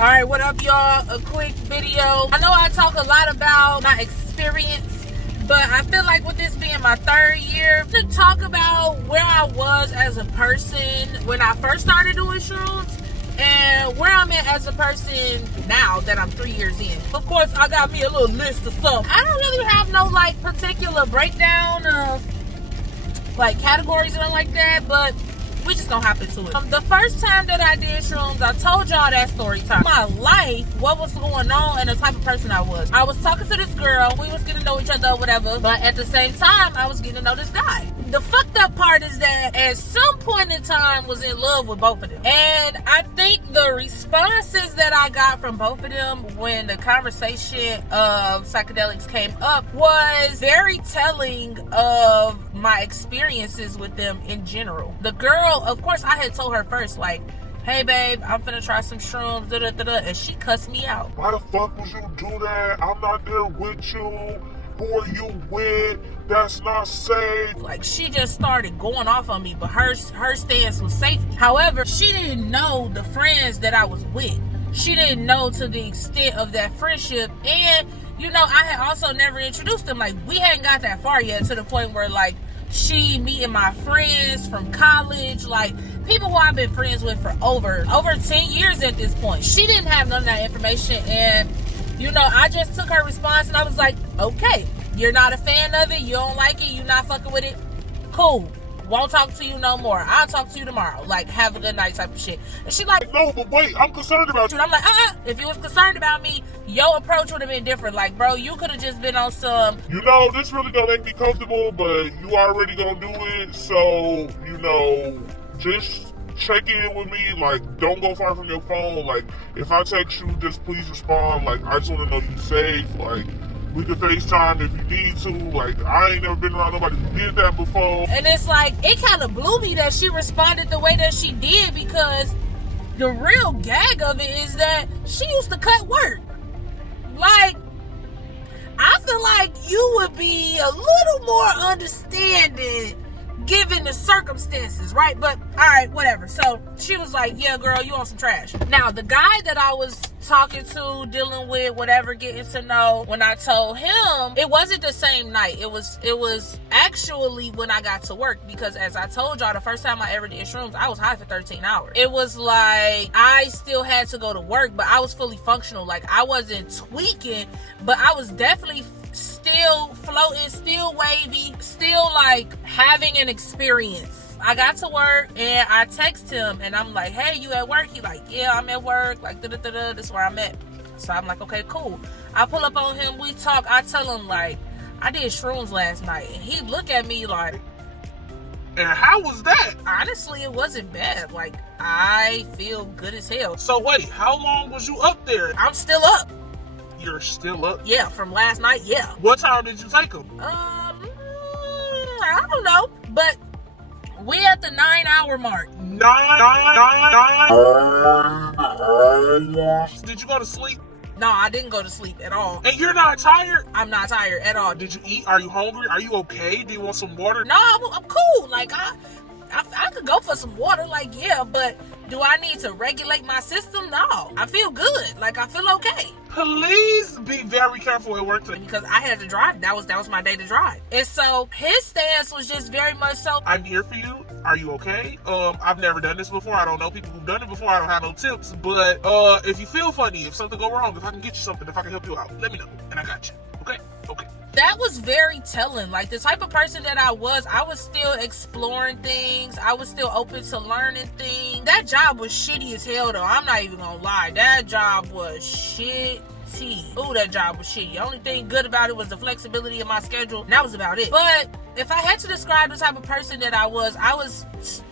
Alright, what up y'all? A quick video. I know I talk a lot about my experience, but I feel like with this being my 3rd year, to talk about where I was as a person when I first started doing shrooms and where I'm at as a person now that I'm 3 years in. Of course, I got me a little list of stuff. I don't really have no like particular breakdown of like categories and like that, but we just gonna hop into it. The first time that I did shrooms, I told y'all that story time. My life, what was going on, and the type of person I was. I was talking to this girl, we was getting to know each other or whatever, but at the same time, I was getting to know this guy. The fucked up part is that at some point in time, was in love with both of them. And I think the responses that I got from both of them when the conversation of psychedelics came up was very telling of my experiences with them in general. The girl, of course, I had told her first, like, hey babe, I'm finna try some shrooms, and she cussed me out. Why the fuck would you do that? I'm not there with you. Who are you with? That's not safe. Like, she just started going off on me, but her stance was safety. However, she didn't know the friends that I was with. She didn't know to the extent of that friendship, and you know, I had also never introduced them. Like, we hadn't got that far yet to the point where like she meeting my friends from college, like people who I've been friends with for over 10 years at this point. She didn't have none of that information, and you know, I just took her response and I was like, okay, you're not a fan of it, you don't like it, you're not fucking with it, cool. Won't talk to you no more. I'll talk to you tomorrow. Like, have a good night type of shit. And she like, no, but wait, I'm concerned about you. And I'm like, if you was concerned about me, your approach would have been different. Like, bro, you could have just been on some, you know, this really gonna make me comfortable, but you already gonna do it, so, you know, just check in with me. Like, don't go far from your phone. Like, if I text you, just please respond. Like, I just want to know you safe. Like, we can FaceTime if you need to. Like, I ain't never been around nobody who did that before. And it's like, it kind of blew me that she responded the way that she did, because the real gag of it is that she used to cut work. Like, I feel like you would be a little more understanding given the circumstances, right? But all right, whatever. So she was like, yeah girl, you on some trash. Now the guy that I was talking to, dealing with, whatever, getting to know, when I told him, it wasn't the same night. It was actually when I got to work, because as I told y'all, the first time I ever did shrooms, I was high for 13 hours. It was like I still had to go to work, but I was fully functional. Like, I wasn't tweaking, but I was definitely still floating, still wavy, still like having an experience. I got to work and I text him and I'm like, hey, you at work? He like, yeah, I'm at work, like this is where I'm at. So I'm like, okay, cool. I pull up on him, we talk, I tell him like, I did shrooms last night, and he look at me like, and how was that? Honestly, it wasn't bad. Like, I feel good as hell. So wait, how long was you up there? I'm still up. You're still up? Yeah, from last night, yeah. What time did you take them? I don't know, but we at the 9-hour mark. 9 hours? Did you go to sleep? No, I didn't go to sleep at all. And you're not tired? I'm not tired at all. Did you eat? Are you hungry? Are you okay? Do you want some water? No, I'm cool. Like, I could go for some water, like, yeah, but do I need to regulate my system? No. I feel good. Like, I feel okay. Please be very careful at work today. Because I had to drive. That was my day to drive. And so his stance was just very much so, I'm here for you. Are you okay? I've never done this before. I don't know people who've done it before. I don't have no tips. But if you feel funny, if something go wrong, if I can get you something, if I can help you out, let me know. And I got you. Okay? Okay. That was very telling. Like, the type of person that I was still exploring things. I was still open to learning things. That job was shitty as hell, though. I'm not even gonna lie. That job was shitty. Ooh, that job was shitty. The only thing good about it was the flexibility of my schedule. And that was about it. But if I had to describe the type of person that I was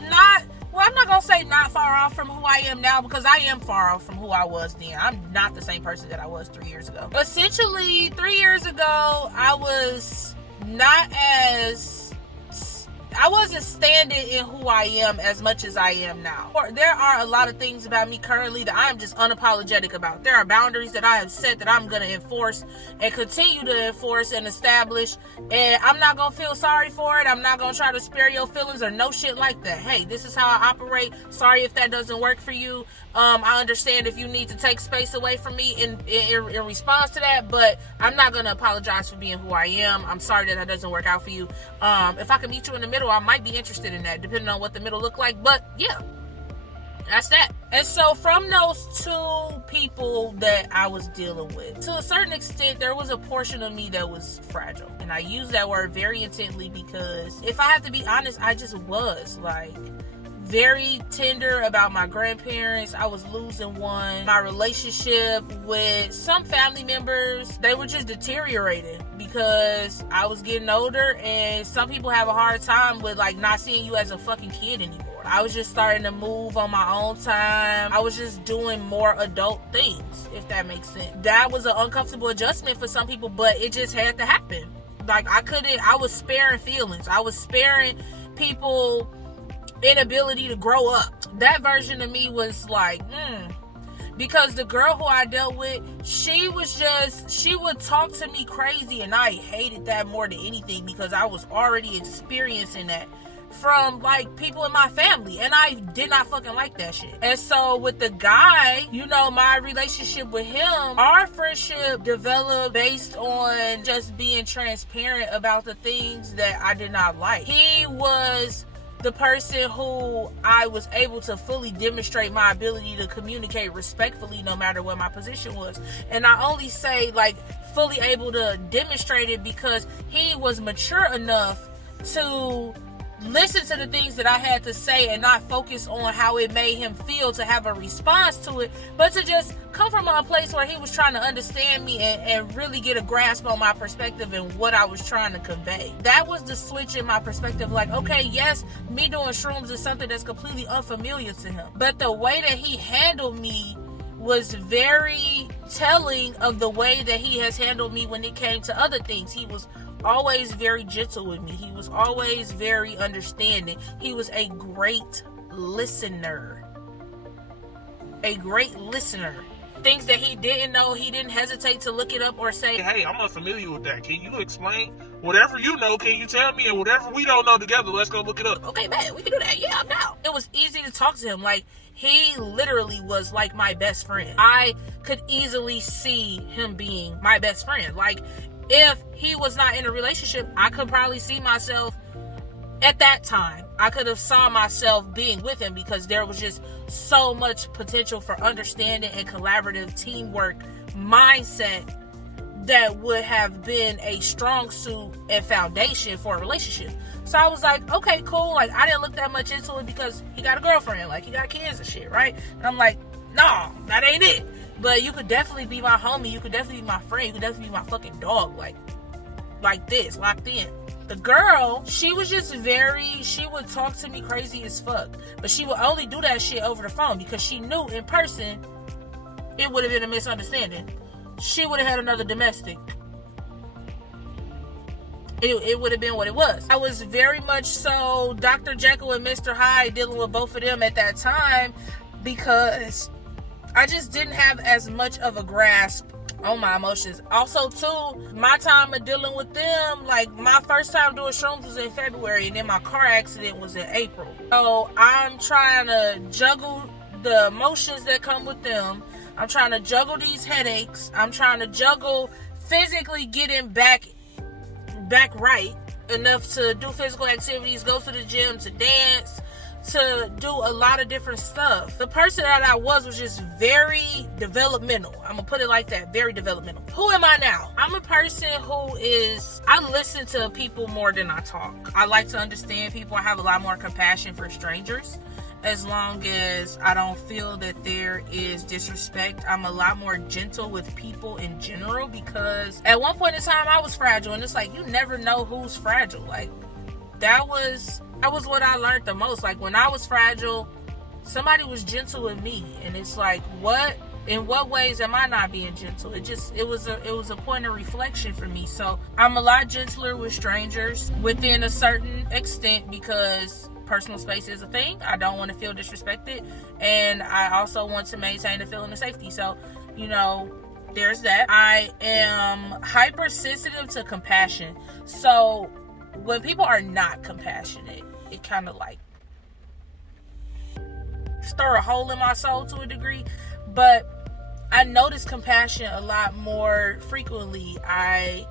not, well, I'm not gonna say not far off from who I am now, because I am far off from who I was then. I'm not the same person that I was 3 years ago. Essentially, 3 years ago, I wasn't standing in who I am as much as I am now. There are a lot of things about me currently that I am just unapologetic about. There are boundaries that I have set that I'm going to enforce and continue to enforce and establish. And I'm not going to feel sorry for it. I'm not going to try to spare your feelings or no shit like that. Hey, this is how I operate. Sorry if that doesn't work for you. I understand if you need to take space away from me in response to that, but I'm not going to apologize for being who I am. I'm sorry that doesn't work out for you. If I can meet you in the middle, I might be interested in that, depending on what the middle look like. But yeah, that's that. And so from those two people that I was dealing with, to a certain extent, there was a portion of me that was fragile. And I use that word very intently because if I have to be honest, I just was like very tender about my grandparents. I was losing one. My relationship with some family members, they were just deteriorating because I was getting older, and some people have a hard time with like not seeing you as a fucking kid anymore. I was just starting to move on my own time. I was just doing more adult things, if that makes sense. That was an uncomfortable adjustment for some people, but it just had to happen. Like I was sparing feelings. I was sparing people inability to grow up. That version of me was like, because the girl who I dealt with, she would talk to me crazy, and I hated that more than anything because I was already experiencing that from like people in my family, and I did not fucking like that shit. And so with the guy, my relationship with him, our friendship developed based on just being transparent about the things that I did not like. He was the person who I was able to fully demonstrate my ability to communicate respectfully no matter what my position was. And I only say like fully able to demonstrate it because he was mature enough to listen to the things that I had to say and not focus on how it made him feel to have a response to it, but to just come from a place where he was trying to understand me and really get a grasp on my perspective and what I was trying to convey. That was the switch in my perspective. Like, okay, yes, me doing shrooms is something that's completely unfamiliar to him, but the way that he handled me was very telling of the way that he has handled me when it came to other things. He was always very gentle with me. He was always very understanding. He was a great listener. Things that he didn't know, he didn't hesitate to look it up or say, hey, I'm unfamiliar with that. Can you explain? Whatever you know, can you tell me? And whatever we don't know together, let's go look it up. Okay, man, we can do that. Yeah, I'm down. It was easy to talk to him. Like, he literally was like my best friend. I could easily see him being my best friend. Like, if he was not in a relationship, I could probably see myself at that time. I could have saw myself being with him because there was just so much potential for understanding and collaborative teamwork mindset that would have been a strong suit and foundation for a relationship. So I was like, okay, cool. Like, I didn't look that much into it because he got a girlfriend, like he got kids and shit, right? And I'm like, no, that ain't it. But you could definitely be my homie. You could definitely be my friend. You could definitely be my fucking dog. Like this, locked in. The girl, she was just she would talk to me crazy as fuck. But she would only do that shit over the phone because she knew in person it would have been a misunderstanding. She would have had another domestic. It would have been what it was. I was very much so Dr. Jekyll and Mr. Hyde dealing with both of them at that time because I just didn't have as much of a grasp on my emotions. Also, too, my time of dealing with them, like my first time doing shrooms was in February, and then my car accident was in April. So I'm trying to juggle the emotions that come with them. I'm trying to juggle these headaches. I'm trying to juggle physically getting back right enough to do physical activities, go to the gym, to dance, to do a lot of different stuff. The person that I was just very developmental. I'm gonna put it like that, very developmental. Who am I now? I'm a person I listen to people more than I talk. I like to understand people. I have a lot more compassion for strangers. As long as I don't feel that there is disrespect, I'm a lot more gentle with people in general because at one point in time I was fragile, and it's like you never know who's fragile. Like that was what I learned the most. Like when I was fragile, somebody was gentle with me, and it's like, in what ways am I not being gentle? It was a point of reflection for me. So I'm a lot gentler with strangers within a certain extent because personal space is a thing. I don't want to feel disrespected, and I also want to maintain a feeling of safety. So, there's that. I am hypersensitive to compassion. So when people are not compassionate, it kind of like stir a hole in my soul to a degree. But I notice compassion a lot more frequently. I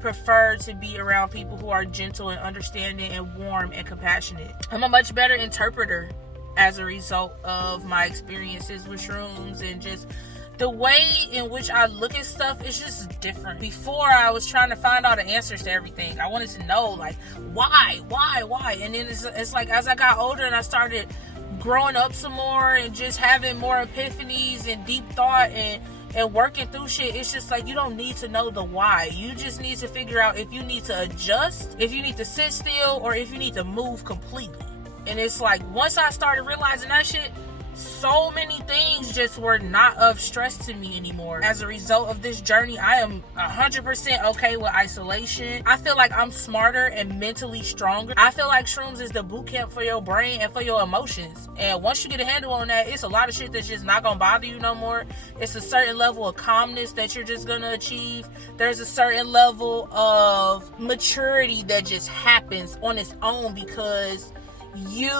prefer to be around people who are gentle and understanding and warm and compassionate. I'm a much better interpreter as a result of my experiences with shrooms, and just the way in which I look at stuff is just different. Before, I was trying to find all the answers to everything. I wanted to know, like, why? And then it's like, as I got older and I started growing up some more and just having more epiphanies and deep thought and working through shit, it's just like, you don't need to know the why. You just need to figure out if you need to adjust, if you need to sit still, or if you need to move completely. And it's like, once I started realizing that shit, so many things just were not of stress to me anymore. As a result of this journey, I am 100% okay with isolation. I feel like I'm smarter and mentally stronger. I feel like shrooms is the boot camp for your brain and for your emotions. And once you get a handle on that, it's a lot of shit that's just not gonna bother you no more. It's a certain level of calmness that you're just gonna achieve. There's a certain level of maturity that just happens on its own because you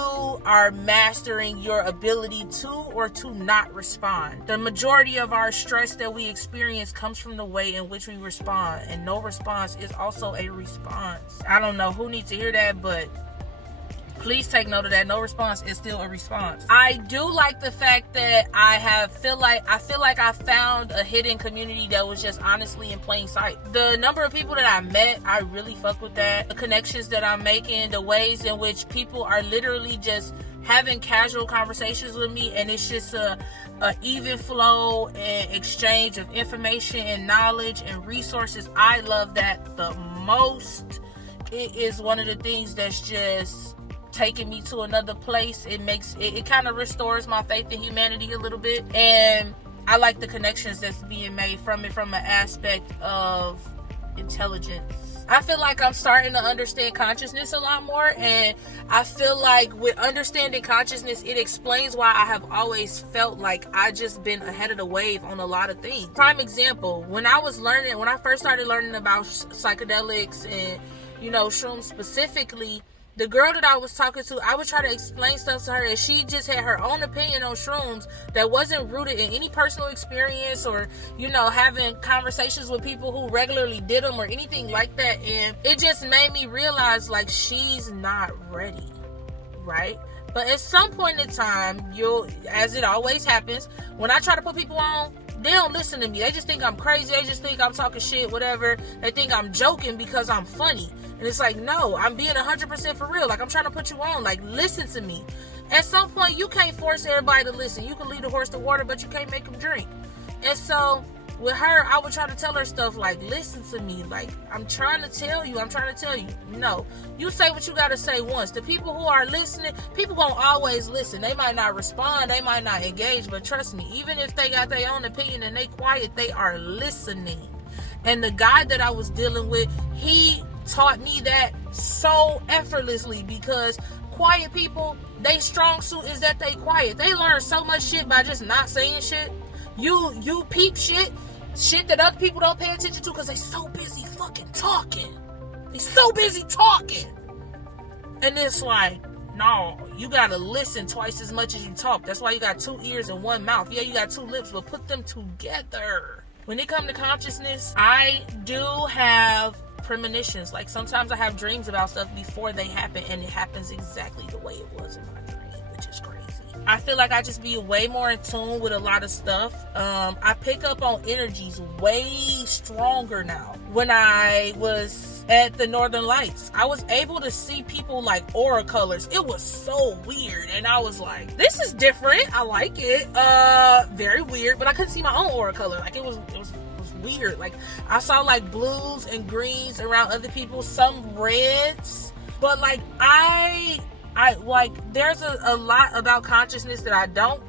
are mastering your ability to or to not respond. The majority of our stress that we experience comes from the way in which we respond, and no response is also a response. I don't know who needs to hear that, but please take note of that. No response is still a response. I do like the fact that I feel like I found a hidden community that was just honestly in plain sight. The number of people that I met, I really fuck with that. The connections that I'm making, the ways in which people are literally just having casual conversations with me, and it's just a even flow and exchange of information and knowledge and resources. I love that the most. It is one of the things that's just taking me to another place. It kind of restores my faith in humanity a little bit, and I like the connections that's being made from it from an aspect of intelligence. I feel like I'm starting to understand consciousness a lot more, and I feel like with understanding consciousness, it explains why I have always felt like I just been ahead of the wave on a lot of things. Prime example, when I first started learning about psychedelics and, shrooms specifically, the girl that I was talking to, I would try to explain stuff to her, and she just had her own opinion on shrooms that wasn't rooted in any personal experience or, having conversations with people who regularly did them or anything like that. And it just made me realize, like, she's not ready, right? But at some point in time, as it always happens, when I try to put people on, they don't listen to me. They just think I'm crazy. They just think I'm talking shit, whatever. They think I'm joking because I'm funny. And it's like, no, I'm being 100% for real. Like, I'm trying to put you on. Like, listen to me. At some point, you can't force everybody to listen. You can lead a horse to water, but you can't make them drink. And so, with her, I would try to tell her stuff like, listen to me. Like, I'm trying to tell you. No. You say what you got to say once. The people who are listening, people won't always listen. They might not respond. They might not engage. But trust me, even if they got their own opinion and they quiet, they are listening. And the guy that I was dealing with, he taught me that so effortlessly, because quiet people, they strong suit is that they quiet. They learn so much shit by just not saying shit. You peep shit that other people don't pay attention to because they so busy fucking talking. They so busy talking. And it's like, no, you gotta listen twice as much as you talk. That's why you got 2 ears and 1 mouth. Yeah, you got 2 lips, but put them together. When it comes to consciousness, I do have premonitions. Like, sometimes I have dreams about stuff before they happen, and it happens exactly the way it was in my dream, which is crazy. I feel like I just be way more in tune with a lot of stuff. I pick up on energies way stronger now. When I was at the Northern Lights, I was able to see people like aura colors. It was so weird, and I was like, this is different. I like it. Very weird, but I couldn't see my own aura color. Like, it was weird. Like, I saw like blues and greens around other people, some reds, but like I like, there's a lot about consciousness that I don't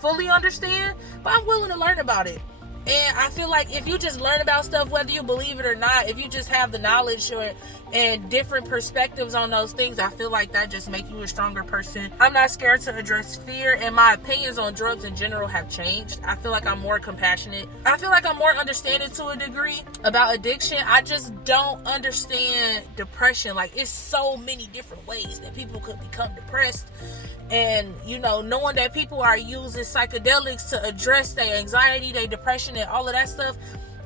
fully understand, but I'm willing to learn about it. And I feel like if you just learn about stuff, whether you believe it or not, if you just have the knowledge and different perspectives on those things, I feel like that just makes you a stronger person. I'm not scared to address fear, and my opinions on drugs in general have changed. I feel like I'm more compassionate. I feel like I'm more understanding to a degree about addiction. I just don't understand depression. Like, it's so many different ways that people could become depressed. And, you know, knowing that people are using psychedelics to address their anxiety, their depression, and all of that stuff,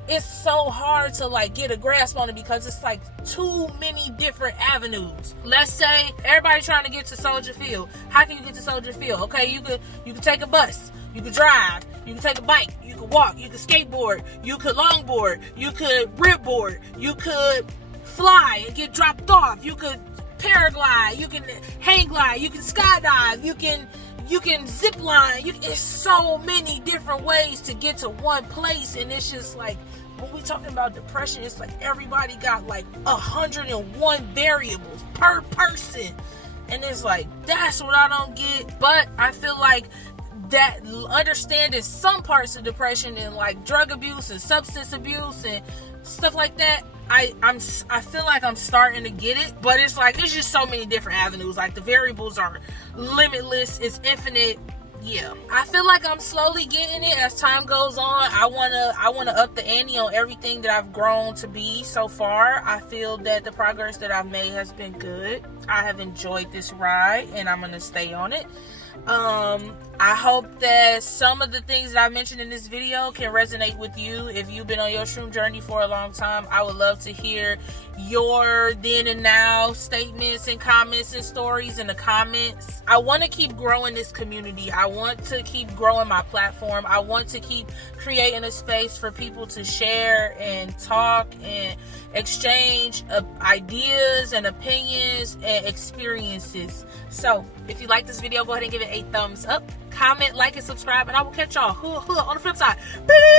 it's so hard to, like, get a grasp on it because it's, like, too many different avenues. Let's say everybody's trying to get to Soldier Field. How can you get to Soldier Field? Okay, you could take a bus. You could drive. You could take a bike. You could walk. You could skateboard. You could longboard. You could ripboard. You could fly and get dropped off. You could paraglide, you can hang glide, you can skydive, you can zip line. It's so many different ways to get to one place, and it's just like, when we talking about depression, it's like everybody got like 101 variables per person, and it's like, that's what I don't get. But I feel like that understanding some parts of depression and like drug abuse and substance abuse and stuff like that, I feel like I'm starting to get it, but it's like, it's just so many different avenues. Like, the variables are limitless, it's infinite. Yeah, I feel like I'm slowly getting it as time goes on. I wanna up the ante on everything that I've grown to be so far. I feel that the progress that I've made has been good. I have enjoyed this ride, and I'm gonna stay on it. I hope that some of the things that I mentioned in this video can resonate with you. If you've been on your shroom journey for a long time, I would love to hear your then and now statements and comments and stories in the comments. I want to keep growing this community. I want to keep growing my platform. I want to keep creating a space for people to share and talk and exchange ideas and opinions and experiences. So if you like this video, go ahead and give it a thumbs up, comment, like, and subscribe, and I will catch y'all on the flip side. Peace!